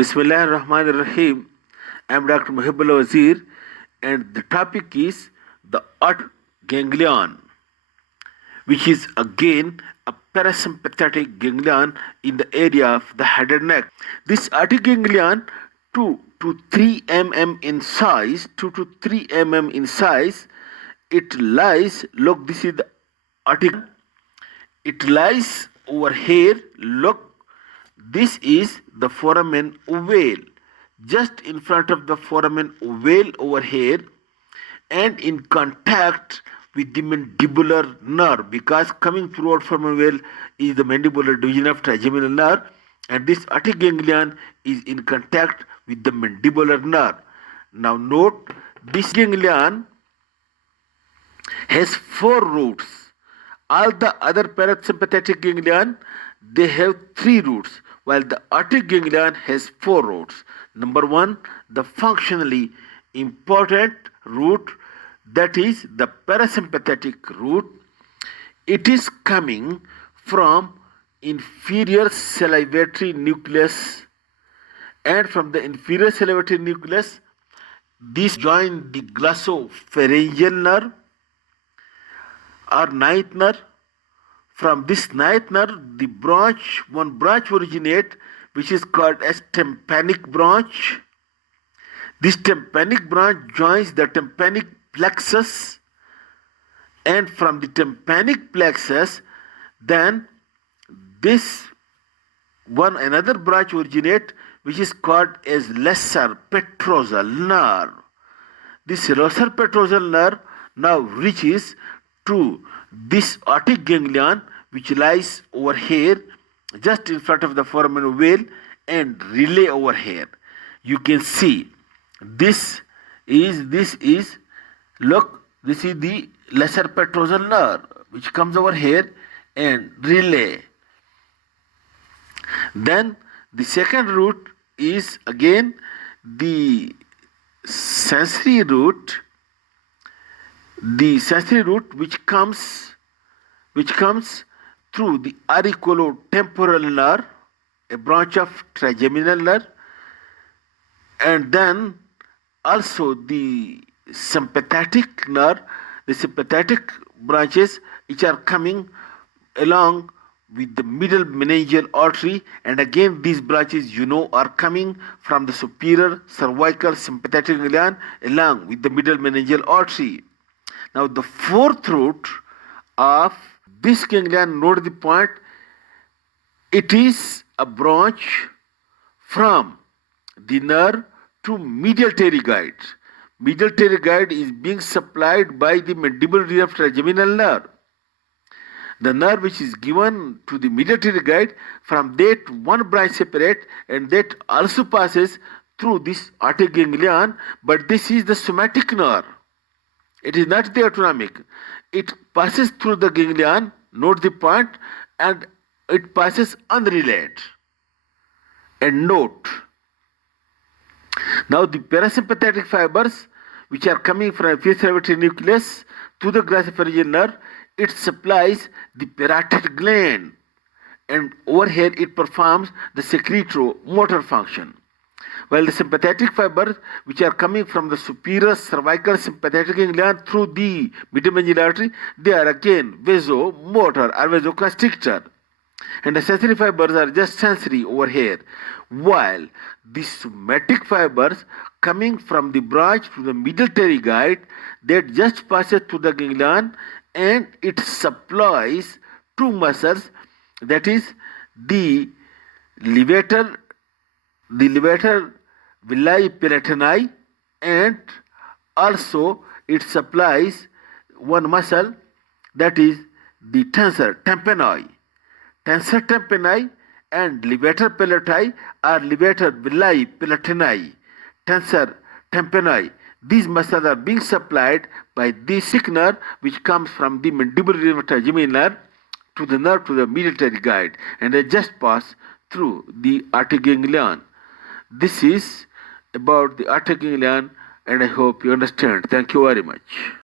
Bismillah ar-Rahman ar-Rahim. I am Dr. Mohibullah Wazir, and the topic is the Otic ganglion, which is again a parasympathetic ganglion in the area of the head and neck. This Otic ganglion, 2 to 3 mm in size, 2 to 3 mm in size, it lies, look, this is the Otic, it lies over here, look, this is the foramen ovale, just in front of the foramen ovale over here, and in contact with the mandibular nerve, because coming throughout foramen ovale is the mandibular division of trigeminal nerve, and this Otic ganglion is in contact with the mandibular nerve. Now note, this ganglion has 4 roots. All the other parasympathetic ganglion, they have 3 roots, while the Otic ganglion has 4 roots. Number 1, the functionally important root, that is the parasympathetic root. It is coming from inferior salivary nucleus, and from the inferior salivary nucleus, this join the glossopharyngeal nerve or ninth nerve. From this ninth nerve, the branch, one branch originate, which is called as tympanic branch. This tympanic branch joins the tympanic plexus, and from the tympanic plexus, then this one another branch originate, which is called as lesser petrosal nerve. This lesser petrosal nerve now reaches to this Otic ganglion, which lies over here, just in front of the foramen ovale, and relay over here. You can see this is look, this is the lesser petrosal nerve, which comes over here and relay. Then the second root is again the sensory root, which comes through the auriculotemporal nerve, a branch of trigeminal nerve, and then also the sympathetic nerve, the sympathetic branches which are coming along with the middle meningeal artery, and again these branches are coming from the superior cervical sympathetic ganglion along with the middle meningeal artery. Now the fourth root of this ganglion, note the point, it is a branch from the nerve to medial pterygoid. Medial pterygoid is being supplied by the mandibular region of trigeminal nerve. The nerve which is given to the medial pterygoid, from that one branch separate, and that also passes through this Otic ganglion, but this is the somatic nerve. It is not the autonomic. It passes through the ganglion, note the point, and it passes unrelated. And note, now the parasympathetic fibers which are coming from inferior salivary nucleus to the glossopharyngeal nerve, it supplies the parotid gland, and over here it performs the secretomotor function. While the sympathetic fibers which are coming from the superior cervical sympathetic ganglion through the middle meningeal artery, they are again vasomotor or vasoconstrictor, and the sensory fibers are just sensory over here, while the somatic fibers coming from the branch to the middle pterygoid, that just passes through the ganglion, and it supplies 2 muscles, that is the levator villi palatini, and also it supplies one muscle, that is the tensor tympani. Tensor tympani and levator palati or levator villi palatini, tensor tympani. These muscles are being supplied by this nerve which comes from the mandibular region of trigeminal nerve to the nerve to the medial pterygoid, and they just pass through the Otic ganglion. This is about the Otic ganglion, and I hope you understand. Thank you very much.